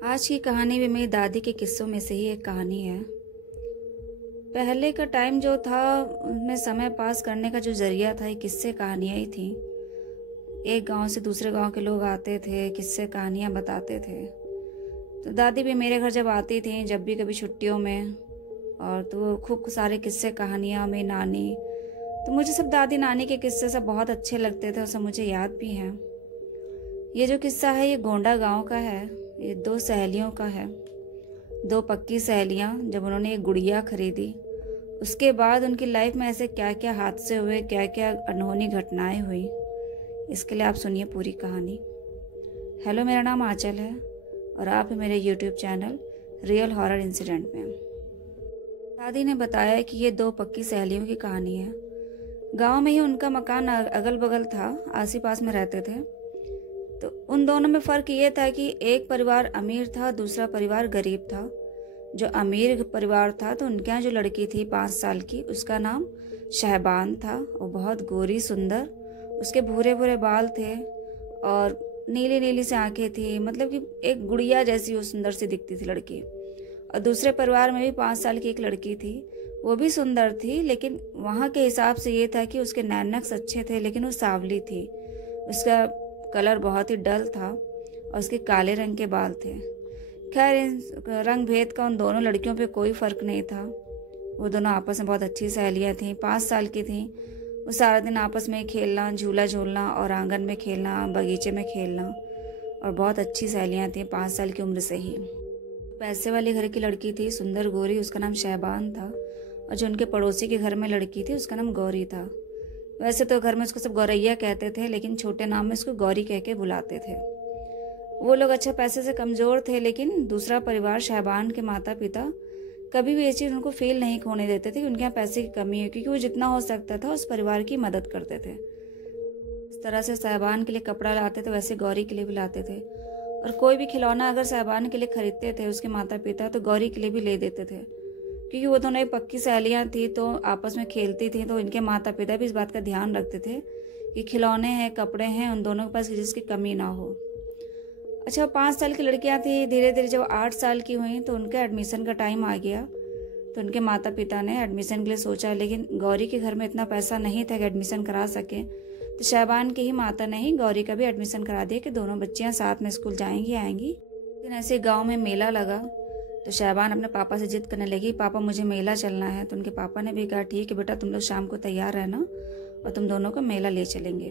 आज की कहानी भी मेरी दादी के किस्सों में से ही एक कहानी है। पहले का टाइम जो था उनमें समय पास करने का जो जरिया था ये किस्से कहानियाँ ही थी। एक गांव से दूसरे गांव के लोग आते थे, किस्से कहानियाँ बताते थे। तो दादी भी मेरे घर जब आती थी, जब भी कभी छुट्टियों में, और तो खूब सारे किस्से कहानियाँ में नानी, तो मुझे सब दादी नानी के किस्से सब बहुत अच्छे लगते थे और सब मुझे याद भी हैं। ये जो किस्सा है ये गोंडा गांव का है। ये दो सहेलियों का है, दो पक्की सहेलियां। जब उन्होंने एक गुड़िया खरीदी उसके बाद उनकी लाइफ में ऐसे क्या क्या हादसे हुए, क्या क्या अनहोनी घटनाएं हुई, इसके लिए आप सुनिए पूरी कहानी। हेलो, मेरा नाम आंचल है और आप हैं मेरे YouTube channel real horror incident में। दादी ने बताया कि ये दो पक्की सहेलियों की कहानी है। गांव में ही उनका मकान अगल बगल था, आस पास में रहते थे। तो उन दोनों में फ़र्क ये था कि एक परिवार अमीर था, दूसरा परिवार गरीब था। जो अमीर परिवार था तो उनके यहाँ जो लड़की थी 5 साल की, उसका नाम शहबान था। वो बहुत गोरी सुंदर, उसके भूरे भूरे बाल थे और नीली नीली से आंखें थी, मतलब कि एक गुड़िया जैसी वो सुंदर सी दिखती थी लड़की। और दूसरे परिवार में भी 5 साल की एक लड़की थी, वो भी सुंदर थी, लेकिन वहाँ के हिसाब से ये था कि उसके नैनक्स अच्छे थे, लेकिन वो सांवली थी। उसका कलर बहुत ही डल था और उसके काले रंग के बाल थे। खैर, इन रंग भेद का उन दोनों लड़कियों पे कोई फ़र्क नहीं था। वो दोनों आपस में बहुत अच्छी सहेलियाँ थीं। 5 साल की थीं। वो सारा दिन आपस में खेलना, झूला झूलना और आंगन में खेलना, बगीचे में खेलना, और बहुत अच्छी सहेलियाँ थीं 5 साल की उम्र से ही। पैसे वाले घर की लड़की थी, सुंदर गोरी, उसका नाम शहबान था। और जो उनके पड़ोसी के घर में लड़की थी उसका नाम गौरी था। वैसे तो घर में उसको सब गौरैया कहते थे, लेकिन छोटे नाम में उसको गौरी कह के बुलाते थे। वो लोग अच्छा पैसे से कमज़ोर थे, लेकिन दूसरा परिवार शहबान के माता पिता कभी भी ये चीज़ उनको फील नहीं होने देते थे कि उनके यहाँ पैसे की कमी है, क्योंकि वो जितना हो सकता था उस परिवार की मदद करते थे। इस तरह से शहबान के लिए कपड़ा लाते थे, वैसे गौरी के लिए भी लाते थे। और कोई भी खिलौना अगर शहबान के लिए खरीदते थे उसके माता पिता, तो गौरी के लिए भी ले देते थे, क्योंकि वो दोनों एक पक्की सहेलियाँ थी तो आपस में खेलती थी। तो इनके माता पिता भी इस बात का ध्यान रखते थे कि खिलौने हैं, कपड़े हैं, उन दोनों के पास जिसकी कमी ना हो। अच्छा, 5 साल की लड़कियाँ थी। धीरे धीरे जब 8 साल की हुई तो उनका एडमिशन का टाइम आ गया। तो उनके माता पिता ने एडमिशन के लिए सोचा, लेकिन गौरी के घर में इतना पैसा नहीं था कि एडमिशन करा सके। तो शहबान की ही माता ने ही गौरी का भी एडमिशन करा दिया कि दोनों बच्चियाँ साथ में स्कूल जाएंगी आएंगी। लेकिन ऐसे गाँव में मेला लगा तो शहबान अपने पापा से जिद करने लगी, पापा मुझे मेला चलना है। तो उनके पापा ने भी कहा, ठीक है बेटा, तुम लोग शाम को तैयार रहना और तुम दोनों को मेला ले चलेंगे।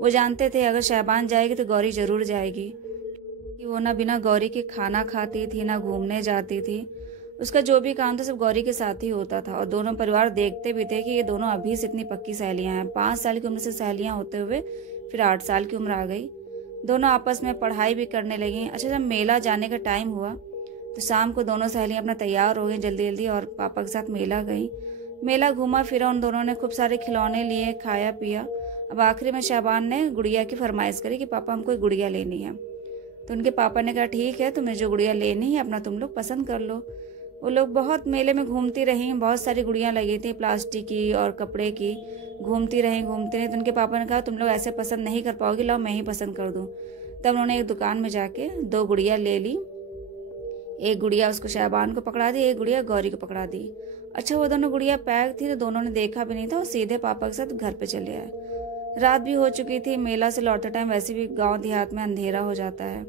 वो जानते थे अगर शहबान जाएगी तो गौरी जरूर जाएगी, कि वो ना बिना गौरी के खाना खाती थी, ना घूमने जाती थी। उसका जो भी काम था सब गौरी के साथ ही होता था। और दोनों परिवार देखते भी थे कि ये दोनों अभी से इतनी पक्की सहेलियाँ हैं। 5 साल की उम्र से सहेलियाँ होते हुए फिर 8 साल की उम्र आ गई। दोनों आपस में पढ़ाई भी करने लगी। अच्छा, जब मेला जाने का टाइम हुआ तो शाम को दोनों सहेलियाँ अपना तैयार हो गई जल्दी जल्दी और पापा के साथ मेला गई। मेला घूमा फिरा, उन दोनों ने खूब सारे खिलौने लिए, खाया पिया। अब आखिरी में शहबान ने गुड़िया की फरमाइश करी कि पापा हमको एक गुड़िया लेनी है। तो उनके पापा ने कहा, ठीक है, तुम्हें जो गुड़िया लेनी है अपना तुम लोग पसंद कर लो। वो लोग बहुत मेले में घूमती रहीं, बहुत सारी गुड़ियाँ लगी थी प्लास्टिक की और कपड़े की। घूमती रहीं। तो उनके पापा ने कहा, तुम लोग ऐसे पसंद नहीं कर पाओगे, लाओ मैं ही पसंद कर दूँ। तब उन्होंने एक दुकान में जाके 2 गुड़िया ले ली। एक गुड़िया उसको शहबान को पकड़ा दी, एक गुड़िया गौरी को पकड़ा दी। अच्छा, वो दोनों गुड़िया पैक थी तो दोनों ने देखा भी नहीं था और सीधे पापा के साथ घर पे चले आए। रात भी हो चुकी थी। मेला से लौटते टाइम वैसे भी गांव देहात में अंधेरा हो जाता है।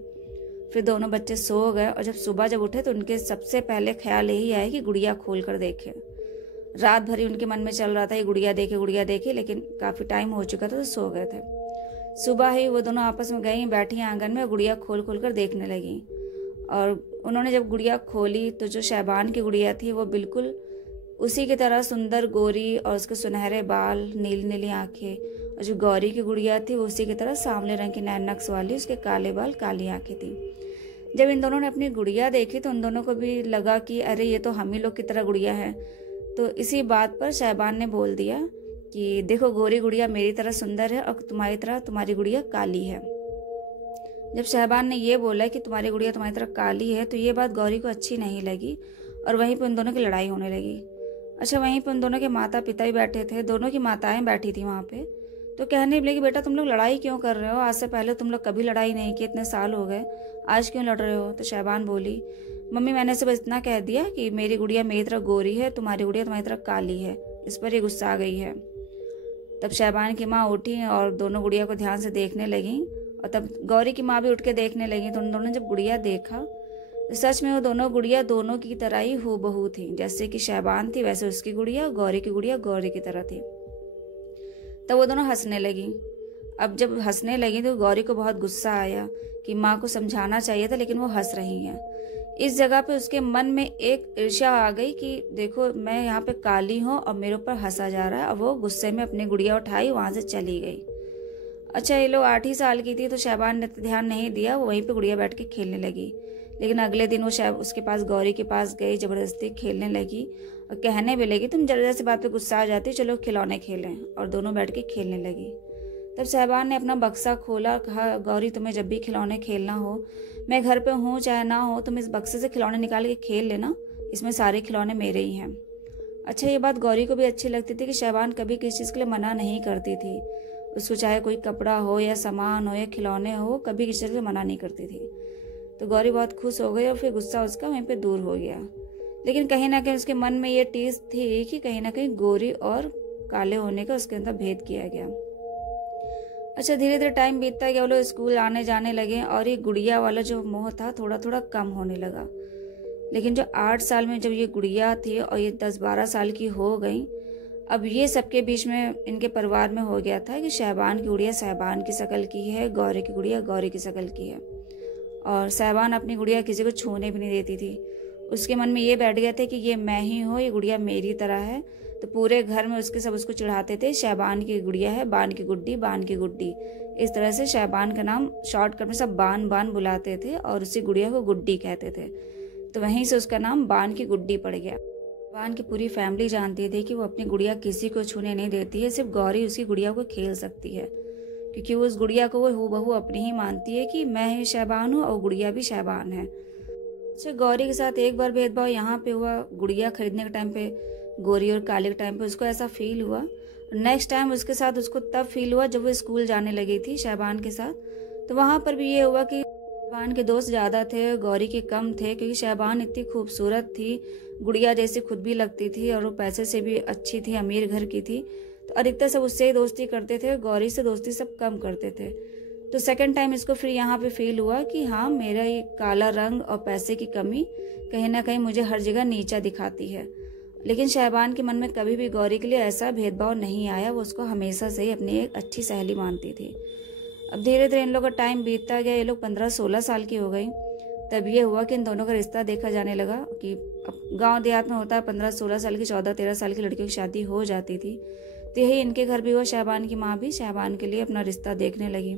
फिर दोनों बच्चे सो गए और जब उठे तो उनके सबसे पहले ख्याल यही आया कि गुड़िया खोल कर देखे। रात भरी उनके मन में चल रहा था ये गुड़िया देखे, लेकिन काफी टाइम हो चुका था तो सो गए थे। सुबह ही वो दोनों आपस में गई, बैठी आंगन में, गुड़िया खोल कर देखने लगी। और उन्होंने जब गुड़िया खोली तो जो शहबान की गुड़िया थी वो बिल्कुल उसी की तरह सुंदर गोरी और उसके सुनहरे बाल, नीली नीली आंखें। और जो गौरी की गुड़िया थी वो उसी की तरह सांवले रंग की नैनक्स वाली, उसके काले बाल, काली आंखें थी। जब इन दोनों ने अपनी गुड़िया देखी तो उन दोनों को भी लगा कि अरे ये तो हम ही लोग की तरह गुड़िया है। तो इसी बात पर शहबान ने बोल दिया कि देखो, गोरी गुड़िया मेरी तरह सुंदर है और तुम्हारी गुड़िया काली है। जब शहबान ने ये बोला कि तुम्हारी गुड़िया तुम्हारी तरह काली है तो ये बात गौरी को अच्छी नहीं लगी और वहीं पे उन दोनों की लड़ाई होने लगी। अच्छा, वहीं पे उन दोनों के माता पिता भी बैठे थे, दोनों की माताएं बैठी थी वहाँ पे। तो कहने लगी बेटा तुम लोग लड़ाई क्यों कर रहे हो, आज से पहले तुम लोग कभी लड़ाई नहीं की, इतने साल हो गए, आज क्यों लड़ रहे हो। तो शहबान बोली मम्मी मैंने सिर्फ इतना कह दिया कि मेरी गुड़िया मेरी तरह गोरी है, तुम्हारी गुड़िया तुम्हारी तरह काली है, इस पर ये गुस्सा आ गई है। तब शहबान की माँ उठी और दोनों गुड़िया को ध्यान से देखने लगी, और तब गौरी की माँ भी उठ के देखने लगी। तो उन दोनों ने जब गुड़िया देखा तो सच में वो दोनों गुड़िया दोनों की तरह ही हूबहू थी, जैसे कि शहबान थी वैसे उसकी गुड़िया, गौरी की गुड़िया गौरी की तरह थी। तब वो दोनों हंसने लगी। अब जब हंसने लगी तो गौरी को बहुत गुस्सा आया कि माँ को समझाना चाहिए था, लेकिन वो हंस रही हैं। इस जगह पे उसके मन में एक ईर्ष्या आ गई कि देखो मैं यहाँ पे काली हूँ और मेरे ऊपर हंसा जा रहा है। अब वो गुस्से में अपनी गुड़िया उठाई वहां से चली गई। अच्छा ये लोग 8 ही साल की थी तो शहबान ने ध्यान नहीं दिया, वो वहीं पे गुड़िया बैठ के खेलने लगी। लेकिन अगले दिन वो उसके पास गौरी के पास गई, जबरदस्ती खेलने लगी और कहने भी लगी तुम जरा सी बात पे गुस्सा आ जाती, चलो खिलौने खेलें। और दोनों बैठ के खेलने लगी। तब शहबान ने अपना बक्सा खोला, कहा गौरी तुम्हें जब भी खिलौने खेलना हो, मैं घर पे हूँ चाहे ना हो, तुम इस बक्से से खिलौने निकाल के खेल लेना, इसमें सारे खिलौने मेरे ही हैं। अच्छा ये बात गौरी को भी अच्छी लगती थी कि शहबान कभी किसी चीज़ के लिए मना नहीं करती थी, उसको चाहे कोई कपड़ा हो या सामान हो या खिलौने हो, कभी किसी चीज़ के लिए मना नहीं करती थी। तो गौरी बहुत खुश हो गई और फिर गुस्सा उसका वहीं पे दूर हो गया। लेकिन कहीं ना कहीं उसके मन में ये टीस थी कि कहीं ना कहीं गोरी और काले होने का उसके अंदर भेद किया गया। अच्छा धीरे धीरे टाइम बीतता गया, वो लोग स्कूल आने जाने लगे और ये गुड़िया वाला जो मोह था थोड़ा थोड़ा कम होने लगा। लेकिन जो 8 साल में जब ये गुड़िया थी और ये 10-12 साल की हो गई, अब ये सबके बीच में इनके परिवार में हो गया था कि शहबान की गुड़िया शहबान की शक्ल की है, गौरी की गुड़िया गौरी की शक्ल की है। और शहबान अपनी गुड़िया किसी को छूने भी नहीं देती थी। उसके मन में ये बैठ गया था कि ये मैं ही हूँ, ये गुड़िया मेरी तरह है। तो पूरे घर में उसके सब उसको चिढ़ाते थे, शहबान की गुड़िया है, बान की गुड्डी, बान की गुड्डी। इस तरह से शहबान का नाम शॉर्टकट में सब बान बान बुलाते थे और उसी गुड़िया को गुड्डी कहते थे। तो वहीं से उसका नाम बान की गुड्डी पड़ गया। बान की पूरी फैमिली जानती थी कि वो अपनी गुड़िया किसी को छूने नहीं देती है, सिर्फ गौरी उसकी गुड़िया को खेल सकती है, क्योंकि वो उस गुड़िया को वो हूबहू अपनी ही मानती है कि मैं ही शहबान हूँ और गुड़िया भी शहबान है। अच्छा गौरी के साथ एक बार भेदभाव यहाँ पे हुआ, गुड़िया खरीदने के टाइम पे गोरी और काले के टाइम पे उसको ऐसा फील हुआ। नेक्स्ट टाइम उसके साथ उसको तब फील हुआ जब वो स्कूल जाने लगी थी शहबान के साथ। तो वहाँ पर भी ये हुआ कि शहबान के दोस्त ज़्यादा थे, गौरी के कम थे, क्योंकि शहबान इतनी खूबसूरत थी, गुड़िया जैसी खुद भी लगती थी और वो पैसे से भी अच्छी थी, अमीर घर की थी। तो अधिकतर सब उससे ही दोस्ती करते थे, गौरी से दोस्ती सब कम करते थे। तो सेकंड टाइम इसको फिर यहाँ पे फील हुआ कि हाँ मेरा ये काला रंग और पैसे की कमी कहीं ना कहीं मुझे हर जगह नीचा दिखाती है। लेकिन शहबान के मन में कभी भी गौरी के लिए ऐसा भेदभाव नहीं आया, वो उसको हमेशा से ही अपनी एक अच्छी सहेली मानती थी। अब धीरे धीरे इन लोगों का टाइम बीतता गया, ये लोग 15-16 साल की हो गई। तब ये हुआ कि इन दोनों का रिश्ता देखा जाने लगा कि गांव देहात में होता है 15-16 साल की 14-13 साल की लड़कियों की शादी हो जाती थी। तो यही इनके घर भी हुआ, शहबान की माँ भी शहबान के लिए अपना रिश्ता देखने लगी।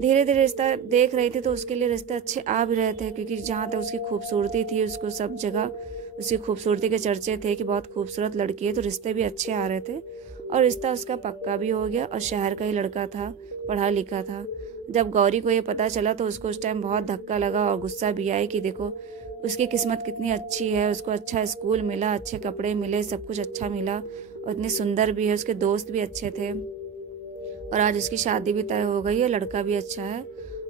धीरे धीरे रिश्ता देख रही थी तो उसके लिए रिश्ते अच्छे आ भी रहे थे, क्योंकि जहाँ तक उसकी खूबसूरती थी उसको सब जगह उसकी खूबसूरती के चर्चे थे कि बहुत खूबसूरत लड़की है, तो रिश्ते भी अच्छे आ रहे थे और रिश्ता उसका पक्का भी हो गया और शहर का ही लड़का था, पढ़ा लिखा था। जब गौरी को ये पता चला तो उसको उस टाइम बहुत धक्का लगा और गुस्सा भी आया कि देखो उसकी किस्मत कितनी अच्छी है, उसको अच्छा स्कूल मिला, अच्छे कपड़े मिले, सब कुछ अच्छा मिला और इतनी सुंदर भी है, उसके दोस्त भी अच्छे थे और आज उसकी शादी भी तय हो गई है, लड़का भी अच्छा है।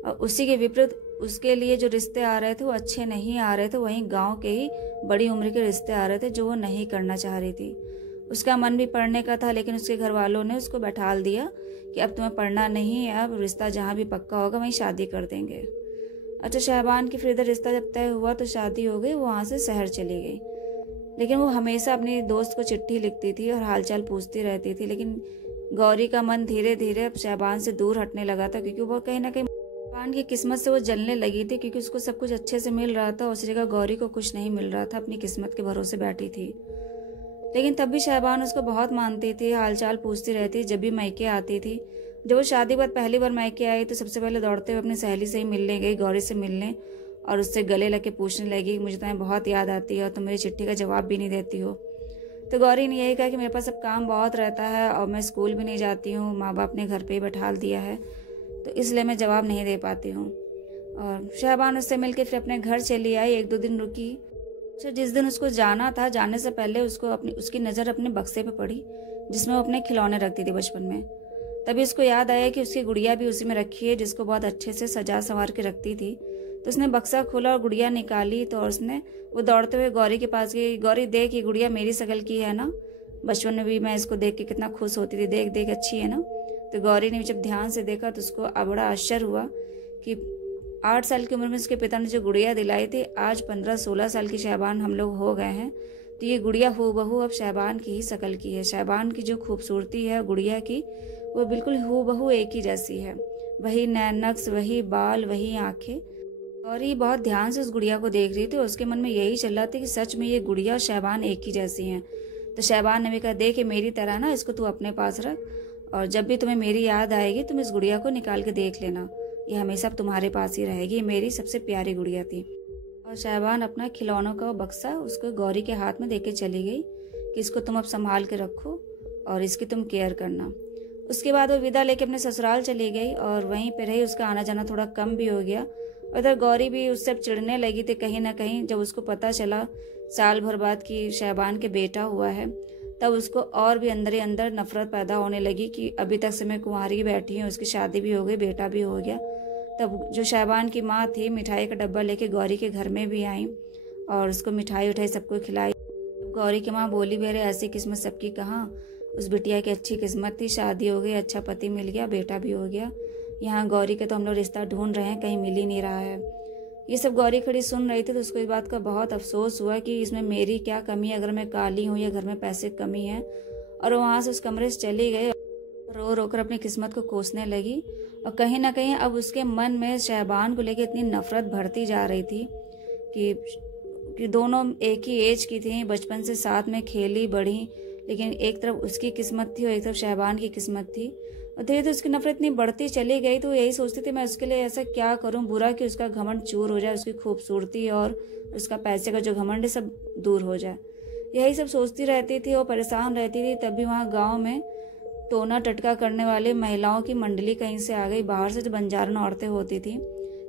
और उसी के विपरीत उसके लिए जो रिश्ते आ रहे थे वो अच्छे नहीं आ रहे थे, वहीं गांव के ही बड़ी उम्र के रिश्ते आ रहे थे जो वो नहीं करना चाह रही थी। उसका मन भी पढ़ने का था, लेकिन उसके घर वालों ने उसको बैठाल दिया कि अब तुम्हें पढ़ना नहीं है, अब रिश्ता जहाँ भी पक्का होगा वहीं शादी कर देंगे। अच्छा शहबान की फिर इधर रिश्ता जब तय हुआ तो शादी हो गई, वो वहाँ से शहर चली गई। लेकिन वो हमेशा अपनी दोस्त को चिट्ठी लिखती थी और हालचाल पूछती रहती थी। लेकिन गौरी का मन धीरे धीरे अब शहबान से दूर हटने लगा था, क्योंकि वो कहीं ना कहीं शहबान की किस्मत से वो जलने लगी थी, क्योंकि उसको सब कुछ अच्छे से मिल रहा था, उस जगह गौरी को कुछ नहीं मिल रहा था, अपनी किस्मत के भरोसे बैठी थी। लेकिन तब भी शहबान उसको बहुत मानती थी, हालचाल पूछती रहती जब भी मायके आती थी। जब वो शादी के बाद पहली बार मायके आई तो सबसे पहले दौड़ते हुए अपनी सहेली से ही मिलने गई, गौरी से मिलने, और उससे गले लग के पूछने लगी मुझे तुम्हें बहुत याद आती है और तुम मेरी चिट्ठी का जवाब भी नहीं देती हो। तो गौरी ने यही कहा कि मेरे पास अब काम बहुत रहता है और मैं स्कूल भी नहीं जाती हूँ, माँ बाप ने घर पे ही बैठाल दिया है, तो इसलिए मैं जवाब नहीं दे पाती हूँ। और शहबान उससे मिलकर फिर अपने घर चली आई, 1-2 दिन रुकी। अच्छा जिस दिन उसको जाना था, जाने से पहले उसकी नज़र अपने बक्से पे पड़ी जिसमें वो अपने खिलौने रखती थी बचपन में। तभी उसको याद आया कि उसकी गुड़िया भी उसी में रखी है, जिसको बहुत अच्छे से सजा संवार के रखती थी। तो उसने बक्सा खोला और गुड़िया निकाली। तो और उसने वो दौड़ते हुए गौरी के पास गई। गौरी, देख ये गुड़िया मेरी शकल की है ना, बचपन में भी मैं इसको देख के कितना खुश होती थी, देख देख अच्छी है ना। तो गौरी ने जब ध्यान से देखा तो उसको बड़ा आश्चर्य हुआ कि 8 साल की उम्र में उसके पिता ने जो गुड़िया दिलाई थी, आज 15-16 साल की शहबान हम लोग हो गए हैं। तो ये गुड़िया हूबहू अब शहबान की ही शकल की है। शहबान की जो खूबसूरती है गुड़िया की, वो बिल्कुल हूबहू एक ही जैसी है। वही नैन नक्श, वही बाल, वही आंखें। गौरी बहुत ध्यान से उस गुड़िया को देख रही थी और उसके मन में यही चल रहा था कि सच में ये गुड़िया और शहबान एक ही जैसी हैं। तो शहबान ने भी कहा, देख मेरी तरह ना इसको तू अपने पास रख, और जब भी तुम्हें मेरी याद आएगी तुम इस गुड़िया को निकाल के देख लेना, ये हमेशा तुम्हारे पास ही रहेगी, मेरी सबसे प्यारी गुड़िया थी। और शहबान अपना खिलौनों का बक्सा उसको गौरी के हाथ में देके चली गई कि इसको तुम अब संभाल के रखो और इसकी तुम केयर करना। उसके बाद वो विदा लेके अपने ससुराल चली गई और वहीं पे रही। उसका आना जाना थोड़ा कम भी हो गया। उधर गौरी भी उससे चिढ़ने लगी थी कहीं ना कहीं। जब उसको पता चला साल भर बाद कि शहबान के बेटा हुआ है, तब उसको और भी अंदर ही अंदर नफरत पैदा होने लगी कि अभी तक से मैं कुंवारी बैठी हूँ, उसकी शादी भी हो गई, बेटा भी हो गया। तब जो शहबान की माँ थी मिठाई का डब्बा लेके गौरी के घर में भी आई और उसको मिठाई उठाई सबको खिलाई। गौरी की माँ बोली, भी अरे ऐसी किस्मत सबकी कहाँ, उस बिटिया की अच्छी किस्मत थी, शादी हो गई, अच्छा पति मिल गया, बेटा भी हो गया। यहाँ गौरी का तो हम लोग रिश्ता ढूंढ रहे हैं, कहीं मिल ही नहीं रहा है। ये सब गौरी खड़ी सुन रही थी तो उसको इस बात का बहुत अफसोस हुआ कि इसमें मेरी क्या कमी है, अगर मैं काली हूँ या घर में पैसे की कमी है। और वहाँ से उस कमरे से चली गई, रो रो कर अपनी किस्मत को कोसने लगी। और कहीं ना कहीं अब उसके मन में शहबान को लेकर इतनी नफरत बढ़ती जा रही थी कि दोनों एक ही एज की थी, बचपन से साथ में खेली बढ़ी, लेकिन एक तरफ उसकी किस्मत थी और एक तरफ शहबान की किस्मत थी। और धीरे धीरे उसकी नफरत इतनी बढ़ती चली गई तो यही सोचती थी मैं उसके लिए ऐसा क्या करूं बुरा कि उसका घमंड चूर हो जाए, उसकी खूबसूरती और उसका पैसे का जो घमंड है सब दूर हो जाए। यही सब सोचती रहती थी और परेशान रहती थी। तभी वहाँ गाँव में टोना टटका करने वाले महिलाओं की मंडली कहीं से आ गई, बाहर से जो बंजारन औरतें होती थी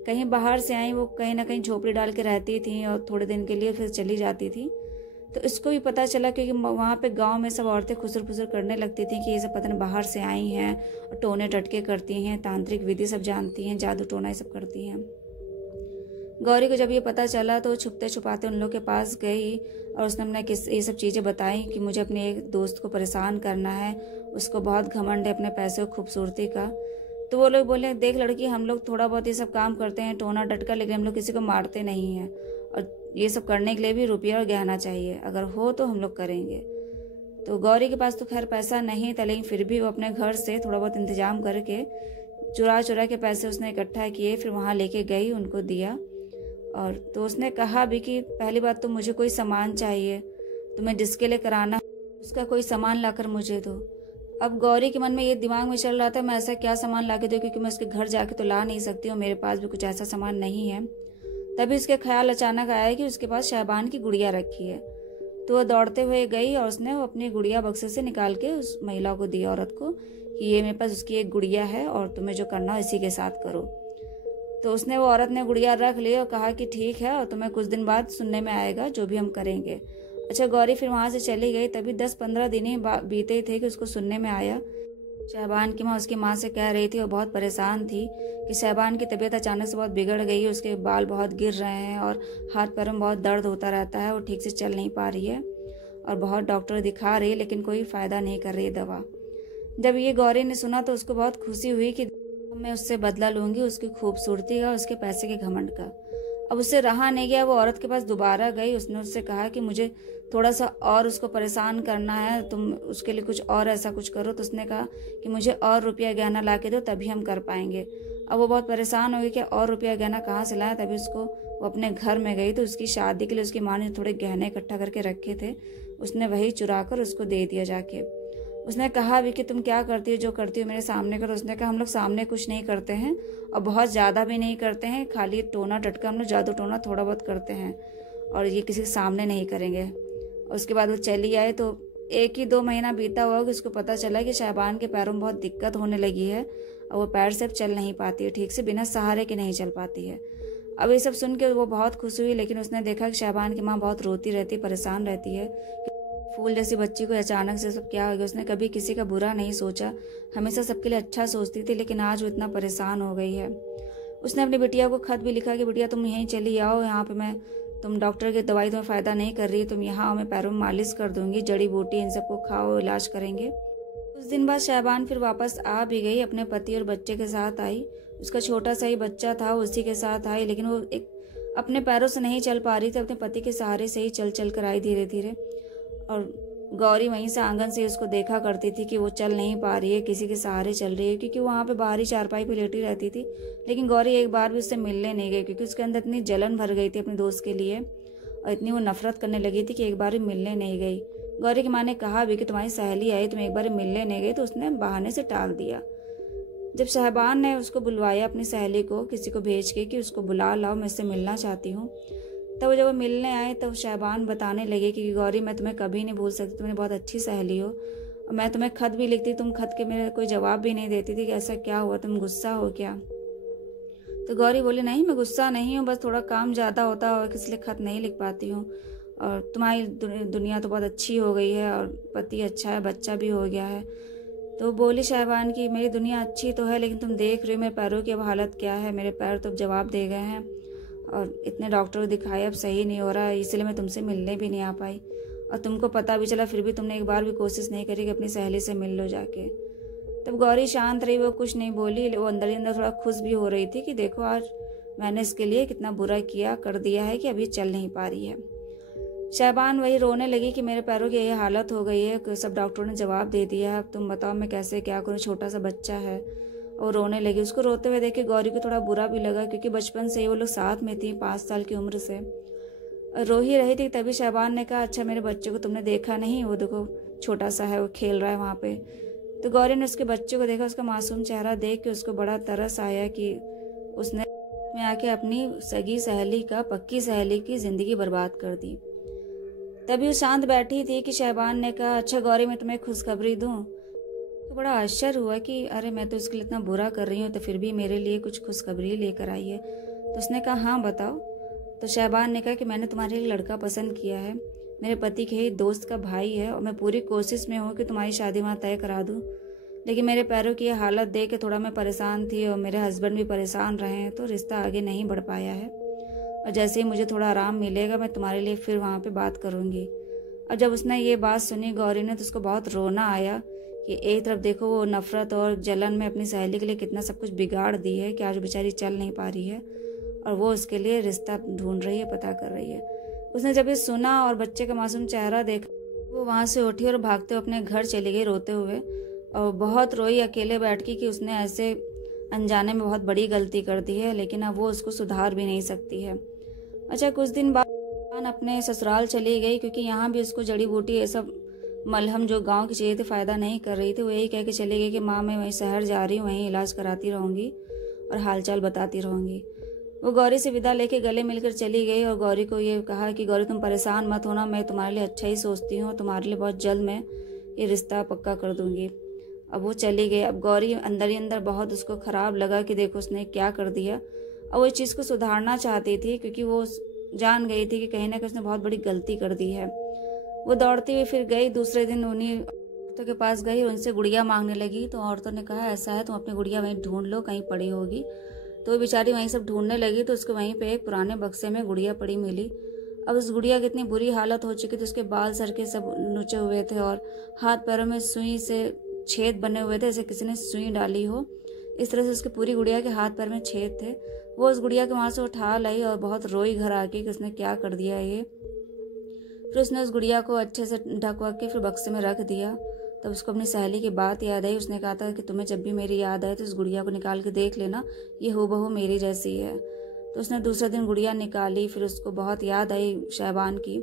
कहीं बाहर से आई। वो कहीं ना कहीं झोपड़ी डाल के रहती थी और थोड़े दिन के लिए फिर चली जाती थी। तो इसको भी पता चला क्योंकि वहाँ पे गांव में सब औरतें खुसर फुसर करने लगती थी कि ये सब पता नहीं बाहर से आई हैं और टोने टटके करती हैं, तांत्रिक विधि सब जानती हैं, जादू टोना ये सब करती हैं। गौरी को जब ये पता चला तो छुपते छुपाते उन लोग के पास गई और उसने अपने ये सब चीज़ें बताई कि मुझे अपने एक दोस्त को परेशान करना है, उसको बहुत घमंड है अपने पैसे और खूबसूरती का। तो वो लोग बोले, देख लड़की, हम लोग थोड़ा बहुत ये सब काम करते हैं टोना टटका, लेकिन हम लोग किसी को मारते नहीं हैं, और ये सब करने के लिए भी रुपया और गहना चाहिए, अगर हो तो हम लोग करेंगे। तो गौरी के पास तो खैर पैसा नहीं था, लेकिन फिर भी वो अपने घर से थोड़ा बहुत इंतजाम करके चुरा चुरा के पैसे उसने इकट्ठा किए, फिर वहाँ लेके गई, उनको दिया। और तो उसने कहा भी कि पहली बात तो मुझे कोई सामान चाहिए, तुम्हें जिसके लिए कराना उसका कोई सामान लाकर मुझे दो। अब गौरी के मन में ये दिमाग में चल रहा था मैं ऐसा क्या सामान ला के दूँ, क्योंकि मैं उसके घर जाके तो ला नहीं सकती हूँ, मेरे पास भी कुछ ऐसा सामान नहीं है। तभी उसके ख्याल अचानक आया कि उसके पास शहबान की गुड़िया रखी है। तो वह दौड़ते हुए गई और उसने वो अपनी गुड़िया बक्से से निकाल के उस महिला को दी, औरत को, कि ये मेरे पास उसकी एक गुड़िया है और तुम्हें जो करना हो इसी के साथ करो। तो उसने, वो औरत ने गुड़िया रख ली और कहा कि ठीक है, और तुम्हें कुछ दिन बाद सुनने में आएगा जो भी हम करेंगे। अच्छा, गौरी फिर वहाँ से चली गई। तभी 10-15 दिन ही बीते थे कि उसको सुनने में आया शहबान की माँ उसकी माँ से कह रही थी और बहुत परेशान थी कि शहबान की तबीयत अचानक से बहुत बिगड़ गई है, उसके बाल बहुत गिर रहे हैं और हाथ पैरों में बहुत दर्द होता रहता है, वो ठीक से चल नहीं पा रही है और बहुत डॉक्टर दिखा रही है लेकिन कोई फ़ायदा नहीं कर रही है दवा। जब ये गौरी ने सुना तो उसको बहुत खुशी हुई कि मैं उससे बदला लूँगी, उसकी खूबसूरती का, उसके पैसे के घमंड का। अब उससे रहा नहीं गया, वो औरत के पास दोबारा गई। उसने उससे कहा कि मुझे थोड़ा सा और उसको परेशान करना है, तुम उसके लिए कुछ और ऐसा कुछ करो। तो उसने कहा कि मुझे और रुपया गहना ला के दो तभी हम कर पाएंगे। अब वो बहुत परेशान हो गई कि और रुपया गहना कहाँ से लाया। तभी उसको वो अपने घर में गई तो उसकी शादी के लिए उसकी माँ ने थोड़े गहने इकट्ठा करके रखे थे, उसने वही चुरा कर उसको दे दिया जाके। उसने कहा भी कि तुम क्या करती हो, जो करती हो मेरे सामने करो। उसने कहा हम लोग सामने कुछ नहीं करते हैं और बहुत ज़्यादा भी नहीं करते हैं, खाली टोना टटका, हम लोग जादू टोना थोड़ा बहुत करते हैं और ये किसी के सामने नहीं करेंगे। उसके बाद वो चली आई तो 1-2 महीना बीता हुआ कि उसको पता चला कि शहबान के पैरों में बहुत दिक्कत होने लगी है और वो पैर से अब चल नहीं पाती है, ठीक से बिना सहारे के नहीं चल पाती है। अब ये सब सुन के वो बहुत खुश हुई, लेकिन उसने देखा कि शहबान की माँ बहुत रोती रहती, परेशान रहती है, फूल जैसी बच्ची को अचानक से सब क्या हो गया। उसने कभी किसी का बुरा नहीं सोचा, हमेशा सबके लिए अच्छा सोचती थी, लेकिन आज वो इतना परेशान हो गई है। उसने अपनी बिटिया को खत भी लिखा कि बिटिया तुम यहीं चली आओ, यहाँ पे मैं तुम डॉक्टर की दवाई तुम्हें फ़ायदा नहीं कर रही, तुम यहाँ आओ, मैं पैरों में मालिश कर दूंगी, जड़ी बूटी इन सबको खाओ, इलाज करेंगे। कुछ दिन बाद शहबान फिर वापस आ भी गई, अपने पति और बच्चे के साथ आई। उसका छोटा सा ही बच्चा था, उसी के साथ आई, लेकिन वो एक अपने पैरों से नहीं चल पा रही थी, अपने पति के सहारे से ही चल चल कर आई धीरे धीरे। और गौरी वहीं से आंगन से उसको देखा करती थी कि वो चल नहीं पा रही है, किसी के सहारे चल रही है, क्योंकि वो वहाँ पे बाहरी चारपाई पे लेटी रहती थी। लेकिन गौरी एक बार भी उससे मिलने नहीं गई, क्योंकि उसके अंदर इतनी जलन भर गई थी अपने दोस्त के लिए और इतनी वो नफरत करने लगी थी कि एक बार भी मिलने नहीं गई। गौरी की माँ ने कहा भी कि तुम्हारी सहेली आई, तुम एक बार मिलने नहीं गई, तो उसने बहाने से टाल दिया। जब शहबान ने उसको बुलवाया अपनी सहेली को किसी को भेज के कि उसको बुला लाओ, मैं इससे मिलना चाहती हूँ, तब जब वो मिलने आए तब शहबान बताने लगे कि गौरी मैं तुम्हें कभी नहीं भूल सकती, तुम्हें बहुत अच्छी सहेली हो, और मैं तुम्हें खत भी लिखती, तुम खत के मेरे कोई जवाब भी नहीं देती थी कि ऐसा क्या हुआ, तुम गुस्सा हो क्या। तो गौरी बोली नहीं, मैं गुस्सा नहीं हूँ, बस थोड़ा काम ज़्यादा होता है इसलिए खत नहीं लिख पाती हूँ, और तुम्हारी दुनिया तो बहुत अच्छी हो गई है और पति अच्छा है, बच्चा भी हो गया है। तो बोली शहबान की मेरी दुनिया अच्छी तो है, लेकिन तुम देख रहे हो मेरे पैरों की अब हालत क्या है, मेरे पैर तो अब जवाब दे गए हैं और इतने डॉक्टर को दिखाए अब सही नहीं हो रहा, इसलिए मैं तुमसे मिलने भी नहीं आ पाई, और तुमको पता भी चला फिर भी तुमने एक बार भी कोशिश नहीं करी कि अपनी सहेली से मिल लो जाके। तब गौरी शांत रही, वो कुछ नहीं बोली, वो अंदर ही अंदर थोड़ा खुश भी हो रही थी कि देखो आज मैंने इसके लिए कितना बुरा किया कर दिया है कि अभी चल नहीं पा रही है। शहबान वही रोने लगी कि मेरे पैरों की यही हालत हो गई है, सब डॉक्टरों ने जवाब दे दिया, अब तुम बताओ मैं कैसे क्या करूँ, छोटा सा बच्चा है। और रोने लगी। उसको रोते हुए देख के गौरी को थोड़ा बुरा भी लगा, क्योंकि बचपन से ही वो लोग साथ में थी, 5 साल की उम्र से रो ही रही थी। तभी शहबान ने कहा अच्छा मेरे बच्चे को तुमने देखा नहीं, वो देखो छोटा सा है, वो खेल रहा है वहाँ पे। तो गौरी ने उसके बच्चे को देखा, उसका मासूम चेहरा देख के उसको बड़ा तरस आया कि उसने में आके अपनी सगी सहेली का, पक्की सहेली की जिंदगी बर्बाद कर दी। तभी वो शांत बैठी थी कि शहबान ने कहा अच्छा गौरी मैं तुम्हें खुशखबरी दूं। तो बड़ा आश्चर्य हुआ कि अरे मैं तो इसके लिए इतना बुरा कर रही हूँ, तो फिर भी मेरे लिए कुछ खुशखबरी लेकर आई है। तो उसने कहा हाँ बताओ। तो शहबान ने कहा कि मैंने तुम्हारे लिए लड़का पसंद किया है, मेरे पति के ही दोस्त का भाई है, और मैं पूरी कोशिश में हूँ कि तुम्हारी शादी वहाँ तय करा दूँ। लेकिन मेरे पैरों की हालत देख के थोड़ा मैं परेशान थी, और मेरे हस्बैंड भी परेशान रहे हैं, तो रिश्ता आगे नहीं बढ़ पाया है। और जैसे ही मुझे थोड़ा आराम मिलेगा मैं तुम्हारे लिए फिर वहाँ पे बात करूँगी। और जब उसने ये बात सुनी गौरी ने, तो उसको बहुत रोना आया कि एक तरफ देखो वो नफरत और जलन में अपनी सहेली के लिए कितना सब कुछ बिगाड़ दी है कि आज बेचारी चल नहीं पा रही है, और वो उसके लिए रिश्ता ढूंढ रही है, पता कर रही है। उसने जब ये सुना और बच्चे का मासूम चेहरा देखा, वो वहाँ से उठी और भागते हुए अपने घर चली गई रोते हुए, और बहुत रोई अकेले बैठ के कि उसने ऐसे अनजाने में बहुत बड़ी गलती कर दी है, लेकिन अब वो उसको सुधार भी नहीं सकती है। अच्छा कुछ दिन बाद अपने ससुराल चली गई, क्योंकि यहाँ भी उसको जड़ी बूटी ये सब मलहम जो गांव की चाहिए थी फ़ायदा नहीं कर रही थी। वो यही कह के चली गई कि माँ मैं वहीं शहर जा रही हूँ, वहीं इलाज कराती रहूँगी और हालचाल बताती रहूँगी। वो गौरी से विदा लेके गले मिलकर चली गई, और गौरी को ये कहा कि गौरी तुम परेशान मत होना, मैं तुम्हारे लिए अच्छा ही सोचती हूँ, तुम्हारे लिए बहुत जल्द मैं ये रिश्ता पक्का कर दूँगी। अब वो चली गई। अब गौरी अंदर ही अंदर बहुत उसको ख़राब लगा कि देखो उसने क्या कर दिया, और वो इस चीज़ को सुधारना चाहती थी, क्योंकि वो जान गई थी कि कहीं ना कहीं उसने बहुत बड़ी गलती कर दी है। वो दौड़ती हुई फिर गई, दूसरे दिन उन्हीं औरतों के पास गई और उनसे गुड़िया मांगने लगी। तो औरतों ने कहा ऐसा है तुम अपनी गुड़िया वहीं ढूंढ लो, कहीं पड़ी होगी। तो वो बेचारी वहीं सब ढूंढने लगी, तो उसको वहीं पे एक पुराने बक्से में गुड़िया पड़ी मिली। अब उस गुड़िया की इतनी बुरी हालत हो चुकी थी, उसके बाल सर के सब नुचे हुए थे और हाथ पैरों में सुई से छेद बने हुए थे, जैसे किसी ने सुई डाली हो। इस तरह से उसकी पूरी गुड़िया के हाथ पैर में छेद थे। वो उस गुड़िया को वहाँ से उठा लाई और बहुत रोई घर आके कि उसने क्या कर दिया ये। फिर उसने उस गुड़िया को अच्छे से ढक वक के फिर बक्से में रख दिया। तब उसको अपनी सहेली की बात याद आई। उसने कहा था कि तुम्हें जब भी मेरी याद आए तो इस गुड़िया को निकाल के देख लेना, ये हूबहू मेरी जैसी है। तो उसने दूसरे दिन गुड़िया निकाली, फिर उसको बहुत याद आई शहबान की।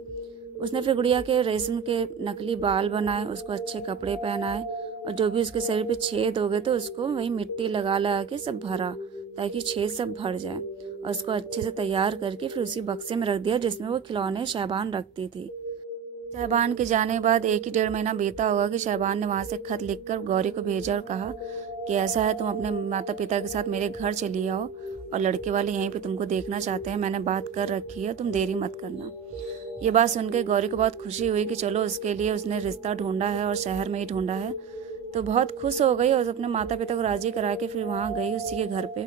उसने फिर गुड़िया के रेशम के नकली बाल बनाए, उसको अच्छे कपड़े पहनाए, और जो भी उसके शरीर पे छेद हो गए तो उसको वही मिट्टी लगा लगा के सब भरा, ताकि छेद सब भर जाए, और उसको अच्छे से तैयार करके फिर उसी बक्से में रख दिया जिसमें वो खिलौने शहबान रखती थी। शहबान के जाने के बाद 1 ही 1.5 महीना बीता होगा कि शहबान ने वहाँ से खत लिखकर गौरी को भेजा और कहा कि ऐसा है तुम अपने माता पिता के साथ मेरे घर चली आओ, और लड़के वाले यहीं पे तुमको देखना चाहते हैं, मैंने बात कर रखी है, तुम देरी मत करना। ये बात सुन के गौरी को बहुत खुशी हुई कि चलो उसके लिए उसने रिश्ता ढूंढा है और शहर में ही ढूंढा है। तो बहुत खुश हो गई और अपने माता पिता को राजी करा के फिर वहाँ गई उसी के घर पे।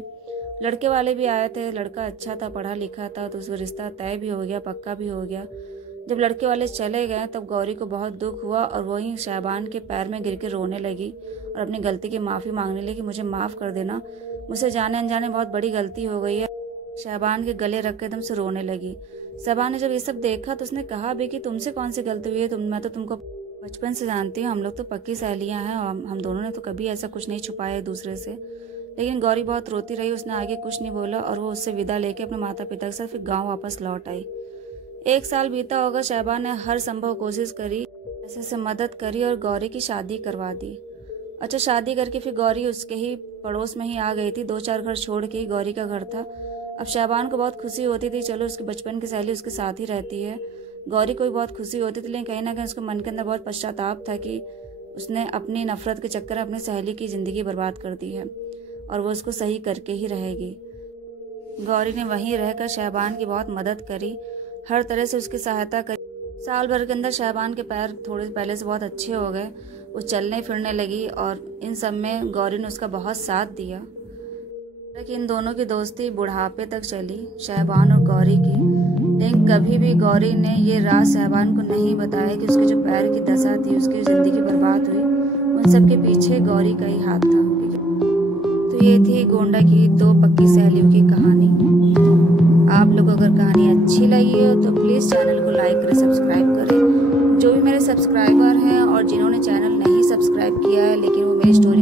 लड़के वाले भी आए थे, लड़का अच्छा था, पढ़ा लिखा था, तो उसका रिश्ता तय भी हो गया, पक्का भी हो गया। जब लड़के वाले चले गए तब गौरी को बहुत दुख हुआ और वहीं शहबान के पैर में गिर के रोने लगी और अपनी गलती की माफ़ी मांगने लगी कि मुझे माफ़ कर देना, मुझसे जाने अनजाने बहुत बड़ी गलती हो गई है। शहबान के गले रख के एकदम से रोने लगी। शहबान ने जब ये सब देखा तो उसने कहा भी कि तुमसे कौन सी गलती हुई है, मैं तो तुमको बचपन से जानती हूँ, हम लोग तो पक्की सहेलियाँ हैं और हम दोनों ने तो कभी ऐसा कुछ नहीं छुपाया एक दूसरे से। लेकिन गौरी बहुत रोती रही, उसने आगे कुछ नहीं बोला और वो उससे विदा लेके अपने माता पिता के साथ फिर गाँव वापस लौट आई। 1 साल बीता होगा, शहबान ने हर संभव कोशिश करी, ऐसे से मदद करी और गौरी की शादी करवा दी। अच्छा, शादी करके फिर गौरी उसके ही पड़ोस में ही आ गई थी, 2-4 घर छोड़ के ही गौरी का घर था। अब शहबान को बहुत खुशी होती थी, चलो उसकी बचपन की सहेली उसके साथ ही रहती है। गौरी को भी बहुत खुशी होती थी, लेकिन कहीं ना कहीं उसके मन के अंदर बहुत पश्चाताप था कि उसने अपनी नफरत के चक्कर में अपनी सहेली की ज़िंदगी बर्बाद कर दी है और वो उसको सही करके ही रहेगी। गौरी ने वहीं रहकर शहबान की बहुत मदद करी, हर तरह से उसकी सहायता करी। साल भर के अंदर शहबान के पैर थोड़े पहले से बहुत अच्छे हो गए, वो चलने फिरने लगी और इन सब में गौरी ने उसका बहुत साथ दिया। कि इन दोनों की दोस्ती बुढ़ापे तक चली, शहबान और गौरी की। लेकिन कभी भी गौरी ने ये राज शहबान को नहीं बताया कि उसके जो पैर की दशा थी, उसकी ज़िंदगी बर्बाद हुई, उन सब के पीछे गौरी का ही हाथ था। तो ये थी गोंडा की 2 पक्की सहेलियों की कहानी। आप लोग अगर कहानी अच्छी लगी हो तो प्लीज़ चैनल को लाइक करें, सब्सक्राइब करें। जो भी मेरे सब्सक्राइबर हैं और जिन्होंने चैनल नहीं सब्सक्राइब किया है लेकिन वो मेरी स्टोरी